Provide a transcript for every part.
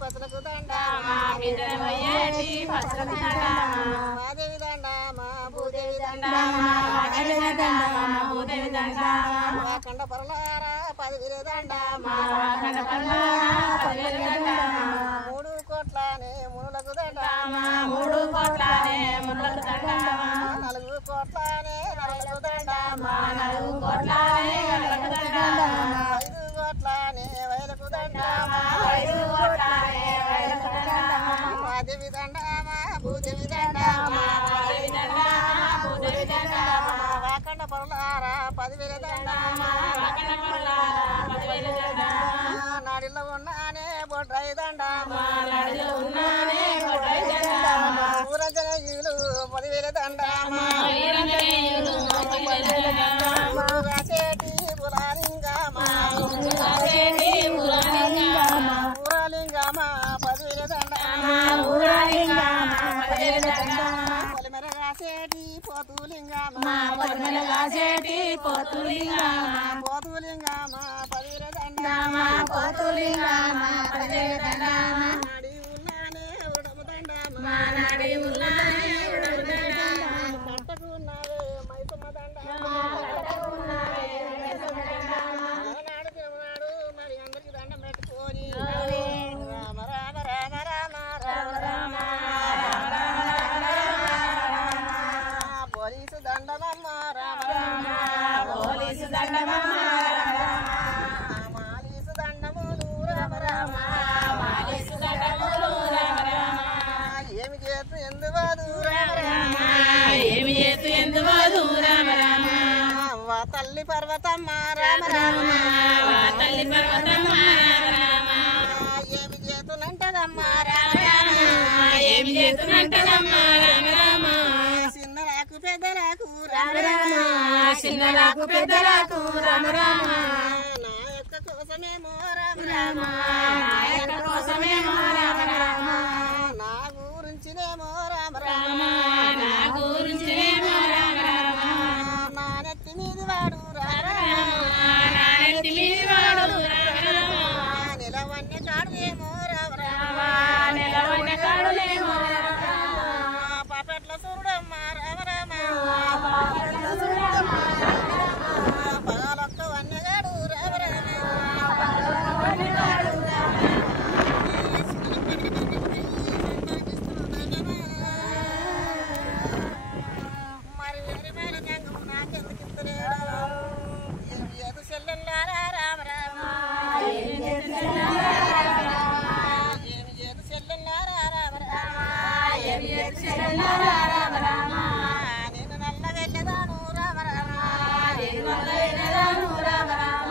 పసలకు దండ మాదేవి దండ మా భూదేవి దండ వాకండ పరలారా 10,000 దండ 3 కోట్లనే మునులకు దండ 4 కోట్లనే నలుగు కోట్లనే నలుగు దండ 5 కోట్లనే వైలకు దండ మాదేవి దండ మా భూదేవి దండ వాకండ పరలారా 10,000 దండ నాడిలో ఉన్నానే బొడ్రాయి దండ ఊరంజనీయులు 10,000 దండ చేటి పురాలింగమా 10,000 దండ పొలిమెరగా చేటి పోతులింగమా 10,000 దండ నాడి ఉన్నానే ఉడము దండ కట్టకు ఉన్నావే మైసమ్మ దండ నాడు తిననాడు మరి అందరికి దండం పెట్టుకొని రామ రామ రామ రామ రామ రామ పోలీసు దండమమ్మ రామ రామ మాలీసు దండములు రామ రామ ఏమి చేతు ఎందువాదు రామ రామ వా తల్లి పర్వతమ్మ రామ రామ ఏమి చేతునంటదమ్మ రామ రామ చిన్నరాకు పెద్దరాకు రామ రామ నా యొక్క కోసమేమో రామ రామ నా గురించినేమో రామ రామ నా నెత్తి మీది వాడు రామ నిలవన్న కాడులేమో రామ రామ పాపట్ల సూర్యుడమ్మ రామ రామ పగాలొక్క వన్యగాడు రామ రామ మరి వేరే మేల జంగము నాకెందుకు ఇస్తలేడు ఏదు చెల్లెల్లారా రామ రామ ఏమి ఏదు చెల్లెల్లారా రామ రామ నేను నల్ల వెళ్ళదాను రామ రామ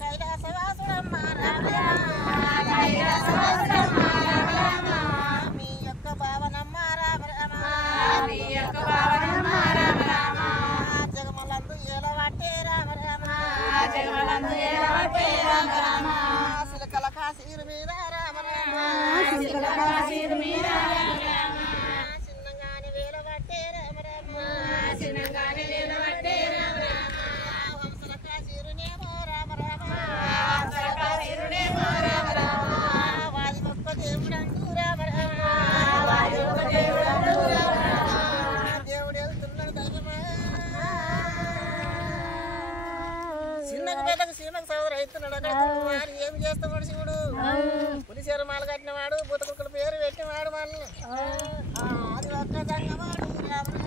కైలాసవాసుడమ్మ రామ రామ మీ యొక్క భావనమ్మ రామ రామ జగమలందు ఏలవాటే రామ రామ సిలకల కాశీరు మీద రామ రామ చిన్నగాని వేలవాటే రామ రామ వంశల కాశీరునేమో రామ రామ వాది గొప్ప దేవుడంటూ రామ రామ దేవుడు వెళ్తున్నాడు దైవమా చిన్నకు పెద్దకు సీమకు సౌరు అవుతున్నాడు అక్కడ వారు ఏమి చేస్తున్నాడు శివుడు పులిసేరు మాల కట్టినవాడు బుతకుక్కల పేరు పెట్టినవాడు వాళ్ళు అది ఒక్క దంగవాడు రామ